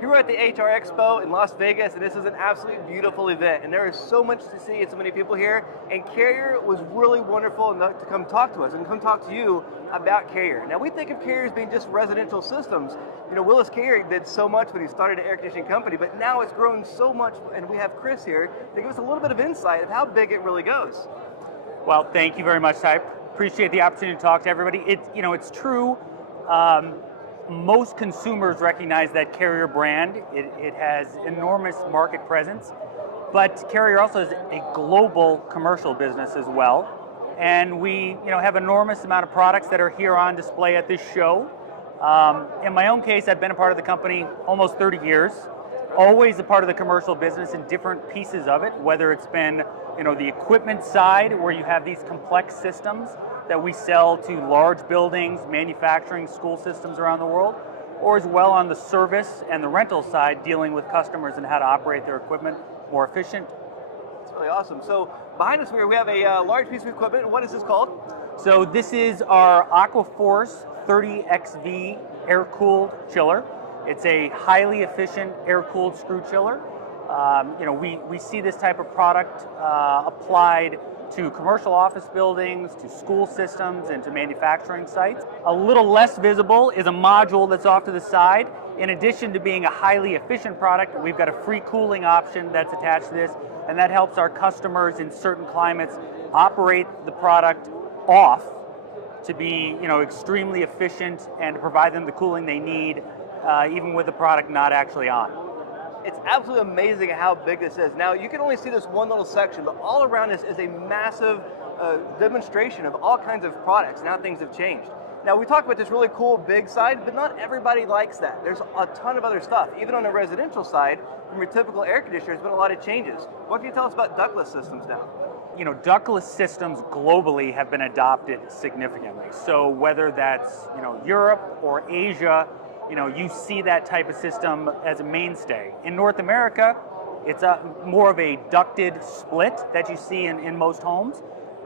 Here we're at the AHR Expo in Las Vegas, and this is an absolutely beautiful event. And there is so much to see and so many people here. And Carrier was really wonderful enough to come talk to us and come talk to you about Carrier. Now, we think of Carrier as being just residential systems. You know, Willis Carrier did so much when he started an air conditioning company, but now it's grown so much, and we have Chris here to give us a little bit of insight of how big it really goes. Well, thank you very much, Ty. Appreciate the opportunity to talk to everybody. It's true. Most consumers recognize that Carrier brand. It has enormous market presence, but Carrier also is a global commercial business as well. And we have an enormous amount of products that are here on display at this show. In my own case, I've been a part of the company almost 30 years, always a part of the commercial business in different pieces of it, whether it's been the equipment side where you have these complex systems that we sell to large buildings, manufacturing, school systems around the world, or as well on the service and the rental side, dealing with customers and how to operate their equipment more efficient. That's really awesome. So behind us here, we have a large piece of equipment. What is this called? So this is our AquaForce 30XV air-cooled chiller. It's a highly efficient air-cooled screw chiller. We see this type of product applied to commercial office buildings, to school systems, and to manufacturing sites. A little less visible is a module that's off to the side. In addition to being a highly efficient product, we've got a free cooling option that's attached to this, and that helps our customers in certain climates operate the product off to be extremely efficient and to provide them the cooling they need, even with the product not actually on. It's absolutely amazing how big this is. Now, you can only see this one little section, but all around this is a massive demonstration of all kinds of products and how things have changed. Now, we talk about this really cool big side, but not everybody likes that. There's a ton of other stuff. Even on the residential side, from your typical air conditioner, there's been a lot of changes. What can you tell us about ductless systems now? Ductless systems globally have been adopted significantly. So whether that's Europe or Asia, you see that type of system as a mainstay. In North America, it's more of a ducted split that you see in most homes.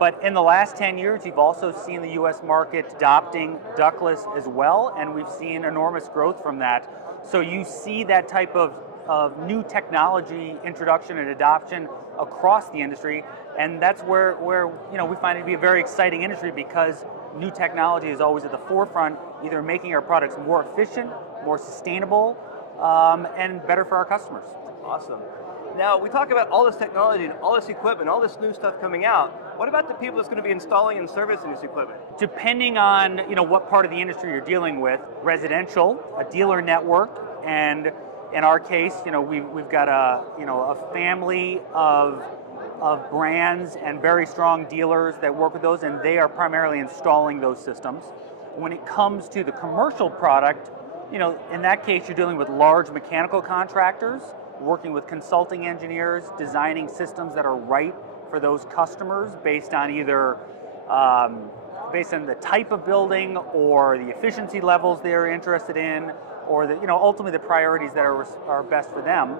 But in the last 10 years, you've also seen the US market adopting ductless as well, and we've seen enormous growth from that. So you see that type of new technology introduction and adoption across the industry, and that's where we find it to be a very exciting industry because new technology is always at the forefront, either making our products more efficient, more sustainable, and better for our customers. Awesome. Now, we talk about all this technology and all this equipment, all this new stuff coming out. What about the people that's going to be installing and servicing this equipment? Depending on what part of the industry you're dealing with, residential, a dealer network, and in our case, we've got a family of brands and very strong dealers that work with those, and they are primarily installing those systems. When it comes to the commercial product, in that case, you're dealing with large mechanical contractors, working with consulting engineers, designing systems that are right for those customers based on either based on the type of building or the efficiency levels they're interested in, or ultimately the priorities that are best for them.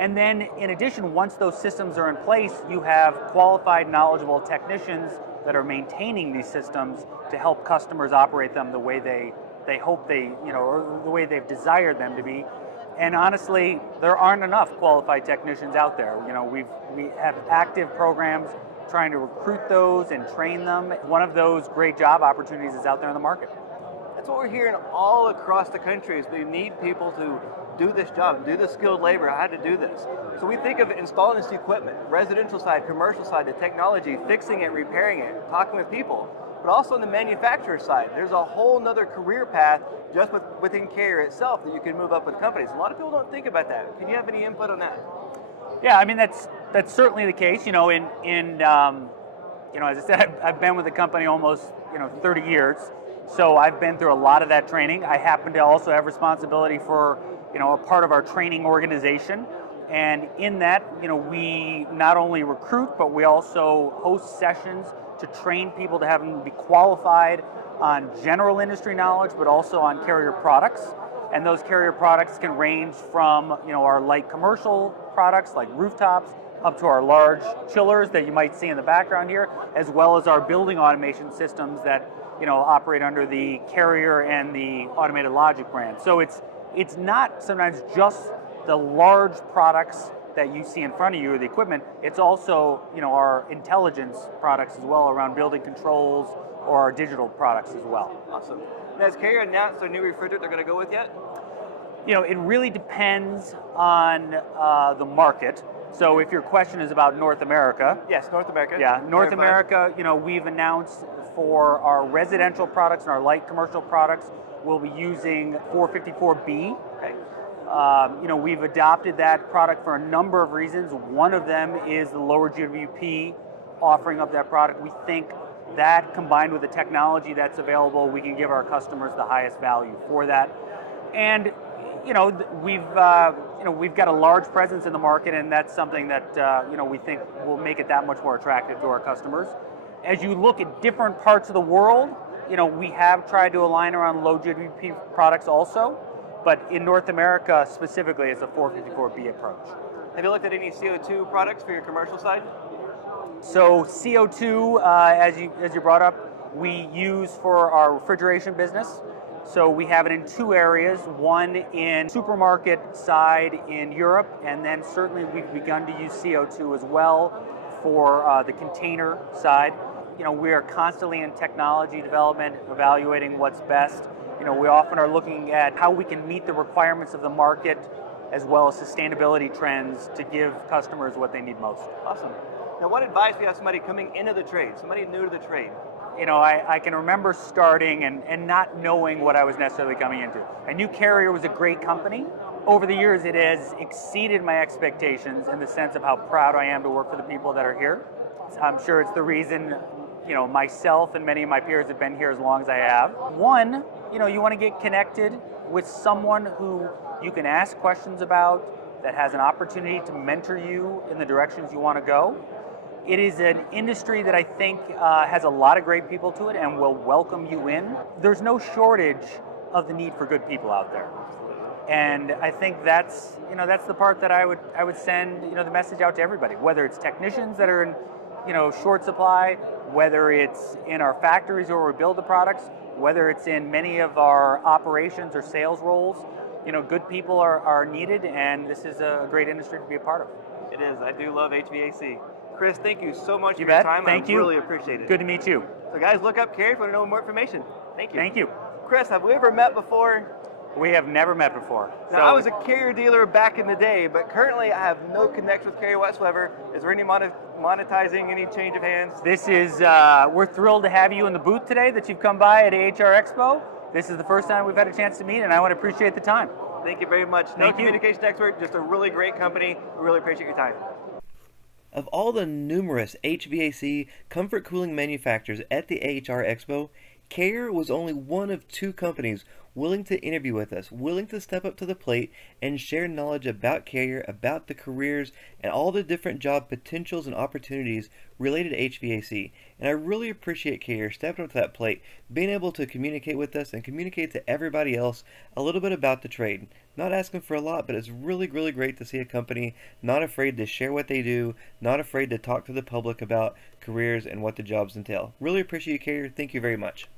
And then in addition, once those systems are in place, you have qualified, knowledgeable technicians that are maintaining these systems to help customers operate them the way they hope or the way they've desired them to be. And honestly, there aren't enough qualified technicians out there. We have active programs trying to recruit those and train them. One of those great job opportunities is out there in the market. That's what we're hearing all across the country is we need people to do this job, do the skilled labor, how to do this. So we think of installing this equipment, residential side, commercial side, the technology, fixing it, repairing it, talking with people. But also on the manufacturer side, there's a whole nother career path just within Carrier itself that you can move up with companies. A lot of people don't think about that. Can you have any input on that? Yeah, I mean that's certainly the case. As I said, I've been with the company almost 30 years, so I've been through a lot of that training. I happen to also have responsibility for a part of our training organization, and in that we not only recruit but we also host sessions to train people to have them be qualified on general industry knowledge, but also on Carrier products. And those Carrier products can range from our light commercial products like rooftops up to our large chillers that you might see in the background here, as well as our building automation systems that operate under the Carrier and the Automated Logic brand. So it's it's not sometimes just the large products that you see in front of you or the equipment. It's also, our intelligence products as well around building controls or our digital products as well. Awesome. And has Carrier announced their new refrigerant they're going to go with yet? It really depends on the market. So if your question is about North America. Yes, North America. Yeah, North America, we've announced for our residential products and our light commercial products, we'll be using 454B. Okay. We've adopted that product for a number of reasons. One of them is the lower GWP offering of that product. We think that combined with the technology that's available, we can give our customers the highest value for that. And we've got a large presence in the market, and that's something that we think will make it that much more attractive to our customers. As you look at different parts of the world, we have tried to align around low GWP products also, but in North America specifically, it's a 454B approach. Have you looked at any CO2 products for your commercial side? So CO2, as you brought up, we use for our refrigeration business. So we have it in two areas, one in supermarket side in Europe, and then certainly we've begun to use CO2 as well for the container side. We are constantly in technology development, evaluating what's best. We often are looking at how we can meet the requirements of the market as well as sustainability trends to give customers what they need most. Awesome. Now, what advice do you have somebody coming into the trade, somebody new to the trade? I can remember starting and not knowing what I was necessarily coming into. I knew Carrier was a great company. Over the years, it has exceeded my expectations in the sense of how proud I am to work for the people that are here. I'm sure it's the reason, myself and many of my peers have been here as long as I have. One, you want to get connected with someone who you can ask questions about, that has an opportunity to mentor you in the directions you want to go. It is an industry that I think has a lot of great people to it and will welcome you in. There's no shortage of the need for good people out there. And I think that's the part that I would send, the message out to everybody, whether it's technicians that are in, short supply, whether it's in our factories where we build the products, whether it's in many of our operations or sales roles. Good people are needed, and this is a great industry to be a part of. It is. I do love HVAC. Chris, thank you so much for your time. Thank you. Really appreciate it. Good to meet you. So guys, look up Carrier if you want to know more information. Thank you. Thank you. Chris, have we ever met before? We have never met before. Now, I was a Carrier dealer back in the day, but currently I have no connection with Carrier whatsoever. Is there any monetizing, any change of hands? This is, we're thrilled to have you in the booth today, that you've come by at AHR Expo. This is the first time we've had a chance to meet, and I want to appreciate the time. Thank you very much. No communication expert, just a really great company. We really appreciate your time. Of all the numerous HVAC comfort cooling manufacturers at the AHR Expo, Carrier was only one of two companies willing to interview with us, willing to step up to the plate and share knowledge about Carrier, about the careers and all the different job potentials and opportunities related to HVAC. And I really appreciate Carrier stepping up to that plate, being able to communicate with us and communicate to everybody else a little bit about the trade. Not asking for a lot, but it's really, really great to see a company not afraid to share what they do, not afraid to talk to the public about careers and what the jobs entail. Really appreciate you, Carrier. Thank you very much.